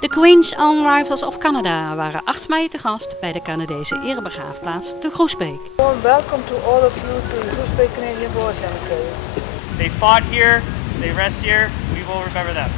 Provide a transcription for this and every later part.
De Queen's Own Rifles of Canada waren 8 mei te gast bij de Canadese erebegraafplaats te Groesbeek. Welcome to all of you to the Groesbeek Canadian War Cemetery. They fought here, they rest here, we will remember them.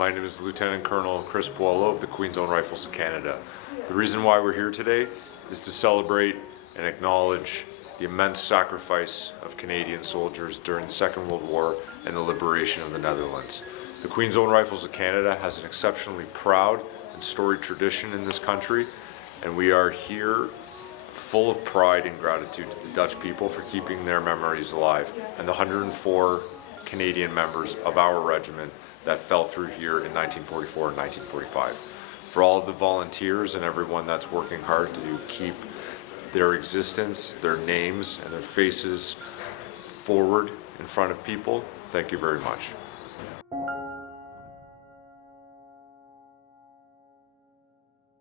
My name is Lieutenant Colonel Chris Puolo of the Queen's Own Rifles of Canada. The reason why we're here today is to celebrate and acknowledge the immense sacrifice of Canadian soldiers during the Second World War and the liberation of the Netherlands. The Queen's Own Rifles of Canada has an exceptionally proud and storied tradition in this country, and we are here full of pride and gratitude to the Dutch people for keeping their memories alive, and the 104 Canadian members of our regiment that fell through here in 1944 and 1945. For all of the volunteers and everyone that's working hard to keep their existence, their names, and their faces forward in front of people, thank you very much.